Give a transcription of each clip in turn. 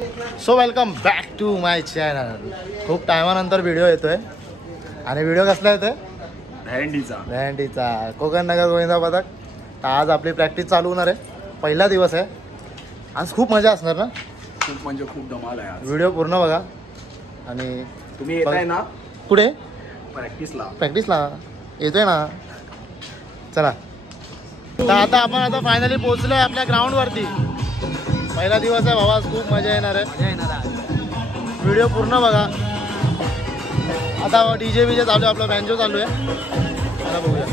So welcome back to my channel. खूप टायमानंतर video येतोय आणि व्हिडिओ कसला येतोय? दहीहंडीचा कोकण नगर गोविंदा पथक. आज आपली प्रॅक्टिस चालू होणार आहे. पहिला दिवस आहे. आज खूप मजा असणार ना? खूप म्हणजे खूप धमाल आहे आज. व्हिडिओ पूर्ण बघा. आणि तुम्ही येताय ना कुठे? प्रॅक्टिसला येतोय ना. चला तर आता आपण फायनली पोहोचलोय आपल्या ग्राउंड वरती. पहिला दिवस आहे बाबा. खूप मजा येणार आहे. व्हिडिओ पूर्ण बघा. आता डीजे बीजे चालू आहे. आपला बँजो चालू आहे. आता बघूया.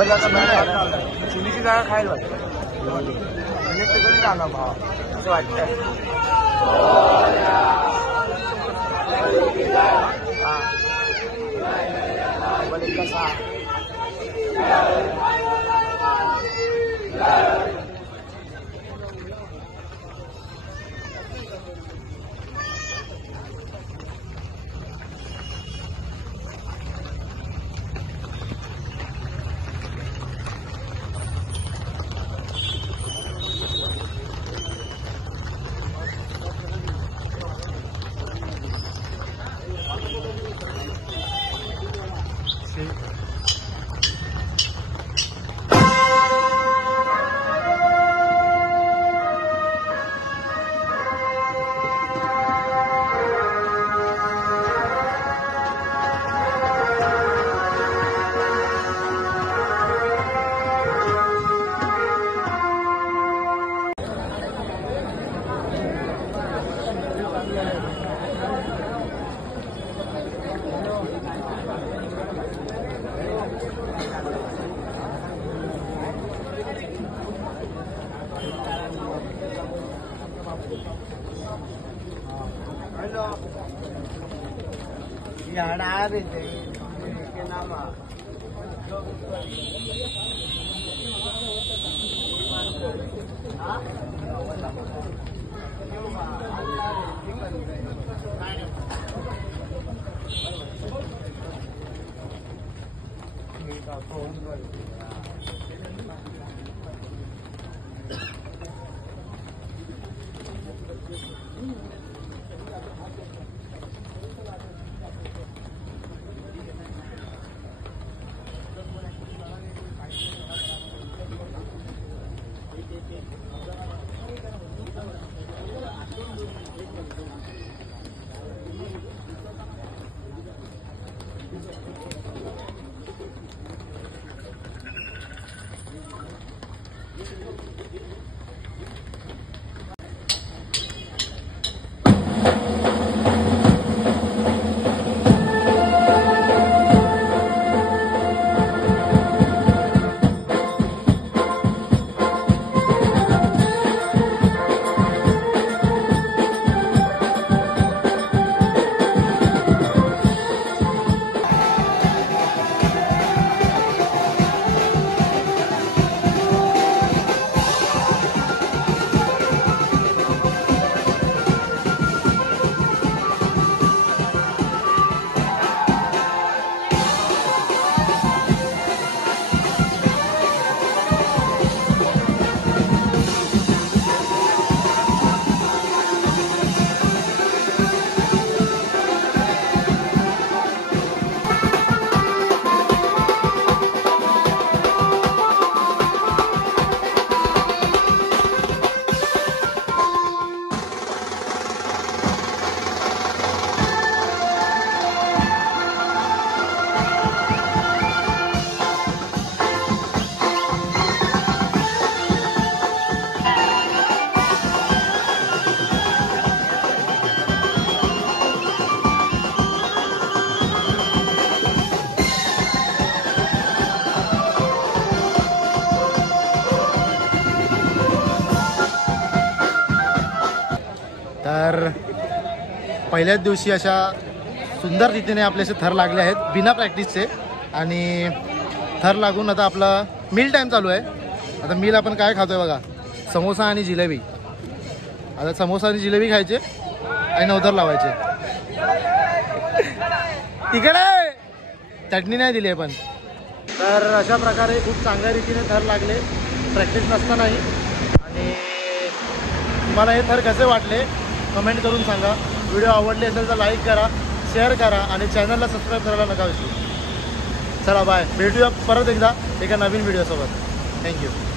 चुलीची जागा खायला म्हणजे तिकडे जाणार भाव असं वाटतंय. कसा तर पहिल्याच दिवशी अशा सुंदर रीतीने आपले असे थर लागले आहेत बिना प्रॅक्टिसचे. आणि थर लागून आता आपला मील टाईम चालू आहे. आता मील आपण काय खातोय बघा, समोसा आणि जिलेबी. आता समोसा आणि जिलेबी खायचे आणि नवथर लावायचे. तिकडे चटणी नाही दिली आहे पण. तर अशा प्रकारे खूप चांगल्या रीतीने थर लागले प्रॅक्टिस नसतानाही. आणि तुम्हाला हे थर कसे वाटले कमेंट करून सांगा. व्हिडिओ आवडले असेल तर लाईक करा, शेअर करा आणि चॅनलला सबस्क्राईब करायला नका विसरू. चला बाय, भेटूया परत एकदा एका नवीन व्हिडिओसोबत. थँक्यू.